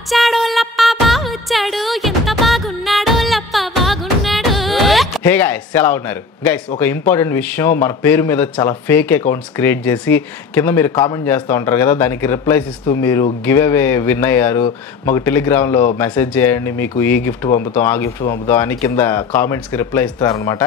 వచ్చాడు లప్ప బావొచ్చాడు ఎంత బాగున్నాడు లప్ప బాగున్నాడు. హే గైస్, ఎలా ఉన్నారు గైస్? ఒక ఇంపార్టెంట్ విషయం, మన పేరు మీద చాలా ఫేక్ అకౌంట్స్ క్రియేట్ చేసి కింద మీరు కామెంట్ చేస్తూ ఉంటారు కదా, దానికి రిప్లైస్ ఇస్తూ మీరు గివ్ అవే విన్ అయ్యారు, మాకు టెలిగ్రామ్లో మెసేజ్ చేయండి, మీకు ఈ గిఫ్ట్ పంపుతాం ఆ గిఫ్ట్ పంపుతాం అని కింద కామెంట్స్కి రిప్లై ఇస్తారనమాట.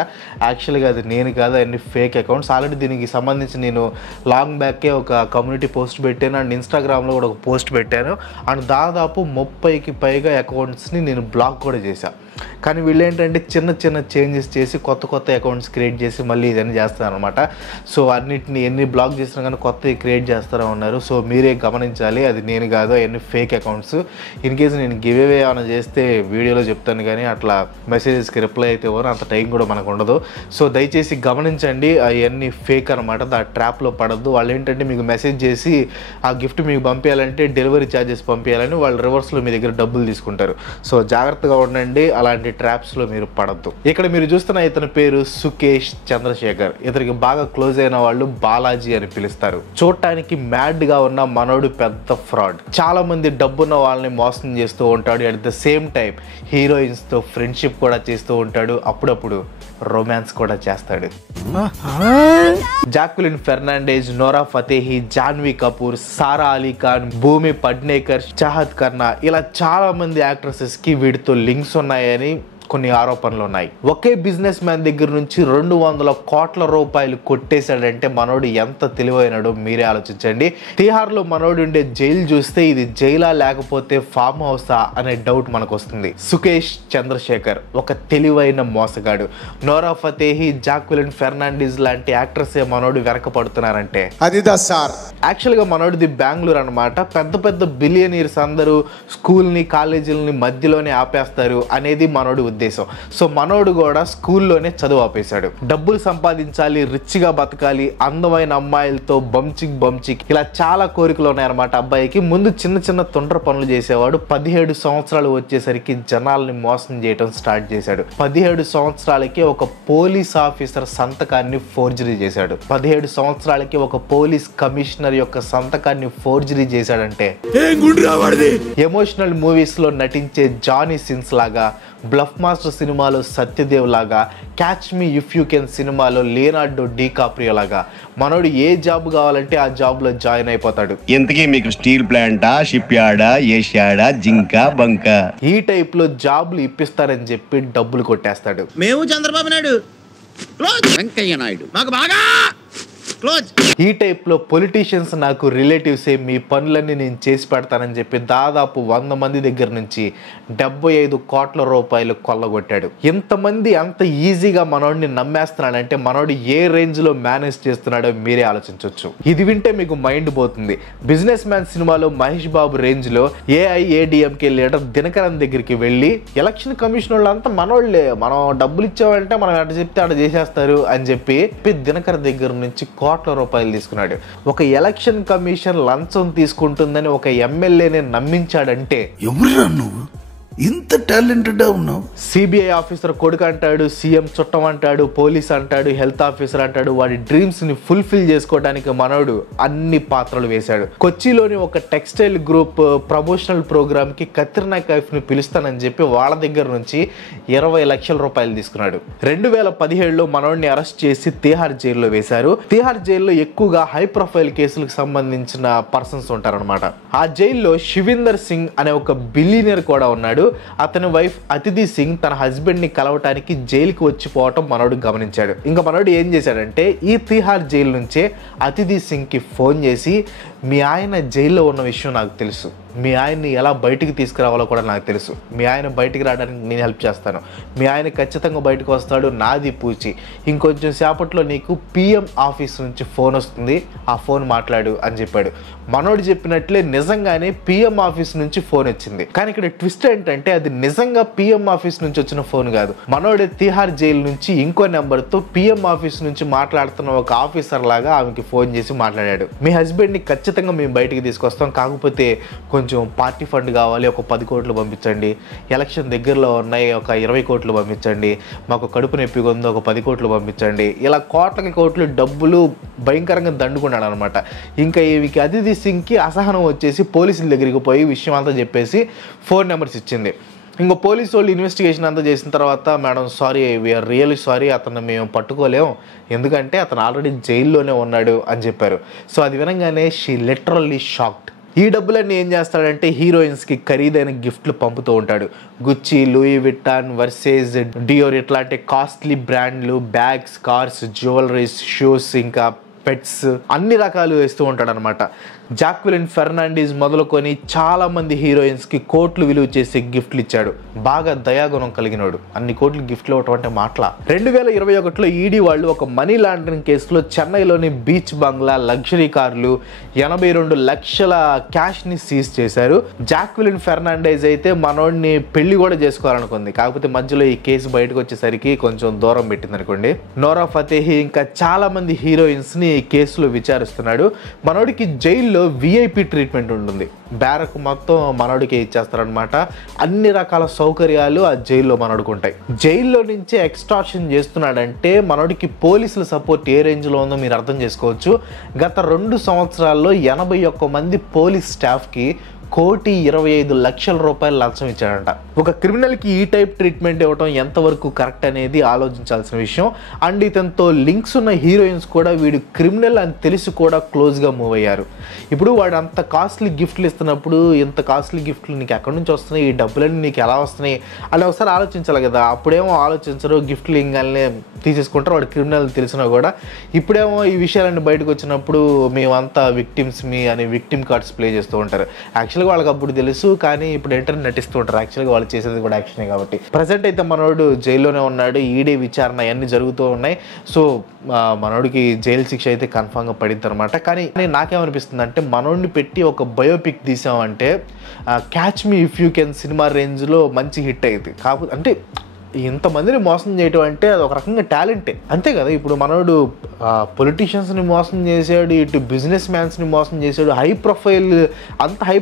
యాక్చువల్గా అది నేను కాదు, అన్ని ఫేక్ అకౌంట్స్. ఆల్రెడీ దీనికి సంబంధించి నేను లాంగ్ బ్యాకే ఒక కమ్యూనిటీ పోస్ట్ పెట్టాను అండ్ ఇన్స్టాగ్రామ్లో కూడా ఒక పోస్ట్ పెట్టాను అండ్ దాదాపు 30కి పైగా అకౌంట్స్ని నేను బ్లాక్ కూడా చేశాను. కానీ వీళ్ళు ఏంటంటే చిన్న చిన్న చేంజెస్ చేసి కొత్త అకౌంట్స్ క్రియేట్ చేసి మళ్ళీ ఇదన్నీ చేస్తారనమాట. సో అన్నిటిని ఎన్ని బ్లాక్ చేసినా కానీ కొత్తవి క్రియేట్ చేస్తూ ఉన్నారు. సో మీరే గమనించాలి, అది నేను కాదు, అవన్నీ ఫేక్ అకౌంట్స్. ఇన్ కేసు నేను గివ్ అవే ఏమైనా చేస్తే వీడియోలో చెప్తాను, కానీ అట్లా మెసేజెస్కి రిప్లై అయితే ఎవరు అంత టైం కూడా మనకు ఉండదు. సో దయచేసి గమనించండి, అవన్నీ ఫేక్ అనమాట, ఆ ట్రాప్లో పడద్దు. వాళ్ళు ఏంటంటే మీకు మెసేజ్ చేసి ఆ గిఫ్ట్ మీకు పంపించాలంటే డెలివరీ ఛార్జెస్ పంపించాలని వాళ్ళు రివర్స్లో మీ దగ్గర డబ్బులు తీసుకుంటారు. సో జాగ్రత్తగా ఉండండి, అలాంటి ట్రాప్స్లో మీరు పడద్దు. ఇక్కడ మీరు చూస్తున్న ఇతని పేరు సుకేష్ చంద్రశేఖర్. ఇతనికి బాగా క్లోజ్ అయిన వాళ్ళు బాలాజీ అని పిలుస్తారు. చూడటానికి మ్యాడ్ గా ఉన్న మనోడు పెద్ద ఫ్రాడ్. చాలా మంది డబ్బున్న వాళ్ళని మోసం చేస్తూ ఉంటాడు. At the same time heroines తో ఫ్రెండ్షిప్ కూడా చేస్తూ ఉంటాడు. అప్పుడప్పుడు రొమాన్స్ కూడా చేస్తాడు. జాక్విలిన్ ఫెర్నాండెజ్, నోరా ఫతేహి, జాన్వీ కపూర్, సారా అలీ ఖాన్, భూమి పడ్నేకర్, చాహత్ కర్నా ఇలా చాలా మంది యాక్ట్రెసెస్ కి వీటితో లింక్స్ ఉన్నాయని కొన్ని ఆరోపణలు ఉన్నాయి. ఒకే బిజినెస్ మ్యాన్ దగ్గర నుంచి 200 కోట్ల రూపాయలు కొట్టేశాడంటే మనోడు ఎంత తెలివైనడో మీరే ఆలోచించండి. తిహార్లో మనోడు ఉండే జైలు చూస్తే ఇది జైలా లేకపోతే ఫామ్ హౌసా అనే డౌట్ మనకు వస్తుంది. సుకేష్ చంద్రశేఖర్ ఒక తెలివైన మోసగాడు. నోరా ఫతేహి, జాక్విలిన్ ఫెర్నాండెజ్ లాంటి యాక్ట్రెస్ మనోడు వెనకపడుతున్నారంటే అది సార్. యాక్చువల్గా మనోడిది బెంగళూరు అనమాట. పెద్ద బిలియనీర్స్ అందరూ స్కూల్ని కాలేజీలని మధ్యలోనే ఆపేస్తారు అనేది మనోడి ఉద్దేశం. సో మనోడు కూడా స్కూల్లోనే చదువు ఆపేశాడు. డబ్బులు సంపాదించాలి, రిచ్గా బతకాలి, అందమైన అమ్మాయిలతో బంచిక్ ఇలా చాలా కోరికలు ఉన్నాయన్నమాట అబ్బాయికి. ముందు చిన్న తొండ్ర పనులు చేసేవాడు. 17 సంవత్సరాలు వచ్చేసరికి జనాల్ని మోసం చేయడం స్టార్ట్ చేశాడు. 17 సంవత్సరాలకి ఒక పోలీస్ ఆఫీసర్ సంతకాన్ని ఫోర్జరీ చేశాడు. 17 సంవత్సరాలకి ఒక పోలీస్ కమిషనర్ యొక్క సంతకాన్ని ఫోర్జరీ చేశాడంటే ఎమోషనల్ మూవీస్ లో నటించే జానీ సిన్స్ లాగా, బ్లఫ్ మాస్టర్ సినిమాలో సత్యదేవ్ లాగా, catch me if you can సినిమాలో లియోనార్డో డికాప్రియో లాగా మనోడు ఏ జాబ్ కావాలంటే ఆ జాబ్ లో జాయిన్ అయిపోతాడు. ఇంతకీ మీకు స్టీల్ ప్లాంటా, షిప్ యార్డా, ఏషియాడా, జింక బంక ఈ టైప్ లో జాబ్లు ఇప్పిస్తారని చెప్పి డబ్బులు కొట్టేస్తాడు. మేము చంద్రబాబు నాయుడు, వెంకయ్య నాయుడు మాకు బాగా క్లోజ్. ఈ టైప్ లో పొలిటీషియన్స్ నాకు రిలేటివ్స్ మీ పనులన్నీ నేను చేసి పెడతానని చెప్పి దాదాపు 100 మంది దగ్గర నుంచి 75 కోట్ల రూపాయలు కొల్లగొట్టాడు. ఇంతమంది అంత ఈజీగా మనోడిని నమ్మేస్తున్నాడంటే మనోడు ఏ రేంజ్ లో మేనేజ్ చేస్తున్నాడో మీరే ఆలోచించవచ్చు. ఇది వింటే మీకు మైండ్ పోతుంది. బిజినెస్ మ్యాన్ సినిమాలో మహేష్ బాబు రేంజ్ లో ఏఐఏడిఎంకే లీడర్ దినకరన్ దగ్గరికి వెళ్ళి ఎలక్షన్ కమిషన్ వాళ్ళంతా మనోళ్లే, మనం డబ్బులు ఇచ్చామంటే మనం ఎట చెప్తే అట చేసేస్తారు అని చెప్పి దినకర్ దగ్గర నుంచి కోట్ల రూపాయలు తీసుకున్నాడు. ఒక ఎలక్షన్ కమిషన్ లంచం తీసుకుంటుందని ఒక ఎమ్మెల్యేని నమ్మించాడంటే ఎవరురా నువ్వు ఇంత టాలెంటెడ్ ఉన్నావు? సిబిఐ ఆఫీసర్ కొడుకు అంటాడు, సీఎం చుట్టం అంటాడు, పోలీస్ అంటాడు, హెల్త్ ఆఫీసర్ అంటాడు. వాడి డ్రీమ్స్ ని ఫుల్ఫిల్ చేసుకోవడానికి మనోడు అన్ని పాత్రలు వేశాడు. కొచ్చిలోని ఒక టెక్స్టైల్ గ్రూప్ ప్రమోషనల్ ప్రోగ్రామ్ కి కత్రినా కైఫ్ ని పిలుస్తానని చెప్పి వాళ్ళ దగ్గర నుంచి 20 లక్షల రూపాయలు తీసుకున్నాడు. 2017లో మనోడిని అరెస్ట్ చేసి తిహార్ జైల్లో వేశారు. తిహార్ జైల్లో ఎక్కువగా హై ప్రొఫైల్ కేసులకు సంబంధించిన పర్సన్స్ ఉంటారనమాట. ఆ జైల్లో శివిందర్ సింగ్ అనే ఒక బిలియనర్ కూడా ఉన్నాడు. అతని వైఫ్ అతిథి సింగ్ తన హస్బెండ్ ని కలవటానికి జైలుకి వచ్చిపోవటం మనోడు గమనించాడు. ఇంకా మనోడు ఏం చేశాడంటే ఈ తిహార్ జైలు నుంచే అతిథి సింగ్ కి ఫోన్ చేసి, మీ ఆయన జైల్లో ఉన్న విషయం నాకు తెలుసు, మీ ఆయన్ని ఎలా బయటికి తీసుకురావాలో కూడా నాకు తెలుసు, మీ ఆయన బయటికి రావడానికి నేను హెల్ప్ చేస్తాను, మీ ఆయన ఖచ్చితంగా బయటకు వస్తాడు, నాది పూచి, ఇంకొంచెం సేపట్లో నీకు పిఎం ఆఫీస్ నుంచి ఫోన్ వస్తుంది, ఆ ఫోన్ మాట్లాడు అని చెప్పాడు. మనోడు చెప్పినట్లే నిజంగానే పిఎం ఆఫీస్ నుంచి ఫోన్ వచ్చింది. కానీ ఇక్కడ ట్విస్ట్ ఏంటంటే అది నిజంగా పిఎం ఆఫీస్ నుంచి వచ్చిన ఫోన్ కాదు. మనోడే తిహార్ జైలు నుంచి ఇంకో నెంబర్తో పిఎం ఆఫీస్ నుంచి మాట్లాడుతున్న ఒక ఆఫీసర్ లాగా ఆమెకి ఫోన్ చేసి మాట్లాడాడు. మీ హస్బెండ్ ని ఖచ్చితంగా ఖచ్చితంగా మేము బయటికి తీసుకొస్తాం, కాకపోతే కొంచెం పార్టీ ఫండ్ కావాలి, ఒక 10 కోట్లు పంపించండి, ఎలక్షన్ దగ్గరలో ఉన్నాయి ఒక 20 కోట్లు పంపించండి, మాకు కడుపు నొప్పిగా ఉంది ఒక 10 కోట్లు పంపించండి, ఇలా కోట్లకి కోట్లు డబ్బులు భయంకరంగా దండుకున్నాడు అనమాట. ఇంకా ఈవికి అదితి సింగ్కి అసహనం వచ్చేసి పోలీసుల దగ్గరికి పోయి విషయం అంతా చెప్పేసి ఫోన్ నెంబర్స్ ఇచ్చింది. ఇంకో పోలీసు వాళ్ళు ఇన్వెస్టిగేషన్ అంతా చేసిన తర్వాత, madam sorry, we're really sorry, అతను మేము పట్టుకోలేం, ఎందుకంటే అతను ఆల్రెడీ జైల్లోనే ఉన్నాడు అని చెప్పారు. సో అది వినంగానే షీ లిటరల్లీ షాక్డ్. ఈ డబ్బులన్నీ ఏం చేస్తాడంటే హీరోయిన్స్కి ఖరీదైన గిఫ్ట్లు పంపుతూ ఉంటాడు. గుచ్చి, లూయి విట్టాన్, వర్సేజ్, డియోర్ ఇట్లాంటి కాస్ట్లీ బ్రాండ్లు, బ్యాగ్స్, కార్స్, జ్యువెలరీస్, షూస్, ఇంకా పెట్స్ అన్ని రకాలు వేస్తూ ఉంటాడు అనమాట. జాక్విలిన్ ఫెర్నాండీస్ మొదలుకొని చాలా మంది హీరోయిన్స్కి కోట్లు విలువ చేసే గిఫ్ట్లు ఇచ్చాడు. బాగా దయాగుణం కలిగినోడు. అన్ని కోట్లు గిఫ్ట్లు ఇవ్వటం అంటే మాటల. 2021లో ఈడీ వాళ్ళు ఒక మనీ లాండరింగ్ కేసులో చెన్నైలోని బీచ్ బంగ్లా, లగ్జరీ కార్లు, 82 లక్షల క్యాష్ని సీజ్ చేశారు. జాక్విలిన్ ఫెర్నాండీస్ అయితే మనోడిని పెళ్లి కూడా చేసుకోవాలనుకుంది, కాకపోతే మధ్యలో ఈ కేసు బయటకు వచ్చేసరికి కొంచెం దూరం పెట్టింది అనుకోండి. నోరా ఫతేహి ఇంకా చాలా మంది హీరోయిన్స్ని ఈ కేసులో విచారిస్తున్నాడు. మనోడికి జైల్లో విఐపి ట్రీట్మెంట్ ఉంటుంది. బ్యారక్ మొత్తం మనోడికి ఇచ్చేస్తారనమాట. అన్ని రకాల సౌకర్యాలు ఆ జైల్లో మనోడికి ఉంటాయి. జైల్లో నుంచే ఎక్స్టార్షన్ చేస్తున్నాడంటే మనోడికి పోలీసుల సపోర్ట్ ఏ రేంజ్లో ఉందో మీరు అర్థం చేసుకోవచ్చు. గత 2 సంవత్సరాల్లో 81 మంది పోలీస్ స్టాఫ్కి 1,25,00,000 రూపాయలు లంచం ఇచ్చాడంట. ఒక క్రిమినల్కి ఈ టైప్ ట్రీట్మెంట్ ఇవ్వడం ఎంతవరకు కరెక్ట్ అనేది ఆలోచించాల్సిన విషయం. అండ్ ఇతనితో లింక్స్ ఉన్న హీరోయిన్స్ కూడా వీడు క్రిమినల్ అని తెలిసి కూడా క్లోజ్గా మూవ్ అయ్యారు. ఇప్పుడు వాడు అంత కాస్ట్లీ గిఫ్ట్లు ఇస్తున్నప్పుడు, ఇంత కాస్ట్లీ గిఫ్ట్లు నీకు ఎక్కడి నుంచి వస్తున్నాయి, ఈ డబ్బులన్నీ నీకు ఎలా వస్తున్నాయి అని ఒకసారి ఆలోచించాలి కదా. అప్పుడేమో ఆలోచించరు, గిఫ్ట్లు ఇంకానే తీసేసుకుంటారు, వాడు క్రిమినల్ తెలిసినా కూడా. ఇప్పుడేమో ఈ విషయాలన్నీ బయటకు వచ్చినప్పుడు మేమంతా విక్టిమ్స్ మీ అని విక్టిమ్ కార్డ్స్ ప్లే చేస్తూ ఉంటారు. యాక్చువల్గా వాళ్ళకి అప్పుడు తెలుసు, కానీ ఇప్పుడు ఏంటంటే నటిస్తూ ఉంటారు. యాక్చువల్గా వాళ్ళు చేసేది కూడా యాక్షనే కాబట్టి. ప్రజెంట్ అయితే మనోడు జైల్లోనే ఉన్నాడు. ఈడీ విచారణ అవన్నీ జరుగుతూ ఉన్నాయి. సో మనోడికి జైలు శిక్ష అయితే కన్ఫామ్గా పడింది అనమాట. కానీ నాకేమనిపిస్తుంది అంటే మనోడిని పెట్టి ఒక బయోపిక్ తీసామంటే catch me if you can సినిమా రేంజ్లో మంచి హిట్ అయింది. కాకపోతే అంటే ఇంతమందిని మోసం చేయటం అంటే అది ఒక రకంగా టాలెంటే, అంతే కదా. ఇప్పుడు మనోడు పొలిటీషియన్స్ని మోసం చేశాడు, ఇటు బిజినెస్ మ్యాన్స్ని మోసం చేశాడు. హై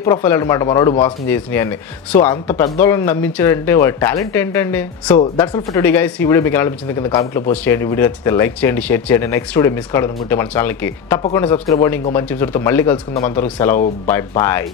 ప్రొఫైల్ అనమాట మనోడు మోసం చేసినవి అన్ని. సో అంత పెద్దవాళ్ళని నమ్మించాడంటే వాడు టాలెంట్ ఏంటండి. So that's all for today guys. ఈ వీడియో మీకు ఎలా అనిపించింది కింద కామెంట్లో పోస్ట్ చేయండి. వీడియో నచ్చితే లైక్ చేయండి, షేర్ చేయండి. నెక్స్ట్ వీడియో మిస్ కావాలనుకుంటే మన ఛానల్కి తప్పకుండా సబ్స్క్రైబ్ అవ్వండి. ఇంకో మంచి ఎపిసోడ్తో మళ్ళీ కలుసుకుందాం. అంతవరకు సెలవు, బాయ్ బాయ్.